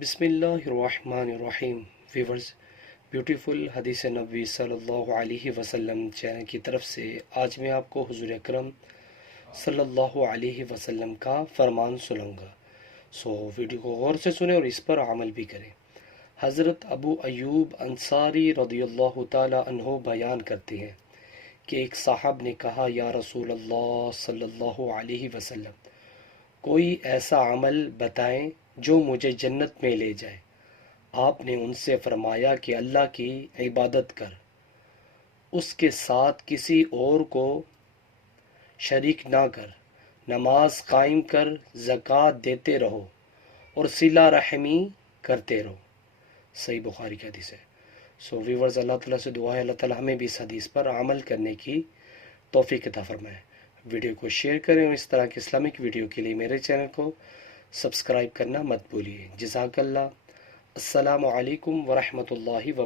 بسم اللہ الرحمن الرحیم ویورز، بیوٹیفل حدیث نبوی صلی اللہ علیہ وسلم چینل کی طرف سے آج میں آپ کو حضور اکرم صلی اللہ علیہ وسلم کا فرمان سناؤں گا۔ ویڈیو کو غور سے سنیں اور اس پر عمل بھی کریں۔ حضرت ابو ایوب انصاری رضی اللہ تعالی عنہ بیان کرتے ہیں کہ ایک صاحب نے کہا، یا رسول اللہ صلی اللہ علیہ وسلم، کوئی ایسا عمل بتائیں جو مجھے جنت میں لے جائے۔ آپ نے ان سے فرمایا کہ اللہ کی عبادت کر، اس کے ساتھ کسی اور کو شریک نہ کر، نماز قائم کر، زکوٰۃ دیتے رہو اور صلہ رحمی کرتے رہو۔ صحیح بخاری کی حدیث ہے۔ ویورز، اللہ تعالیٰ سے دعا ہے اللہ تعالیٰ ہمیں بھی اس حدیث پر عمل کرنے کی توفیق عطا فرمائے۔ ویڈیو کو شیئر کریں اور اس طرح کے اسلامک ویڈیو کے لیے میرے چینل کو سبسکرائب کرنا مت بھولیے۔ جزاک اللہ۔ السلام علیکم ورحمۃ اللہ وبرکاتہ۔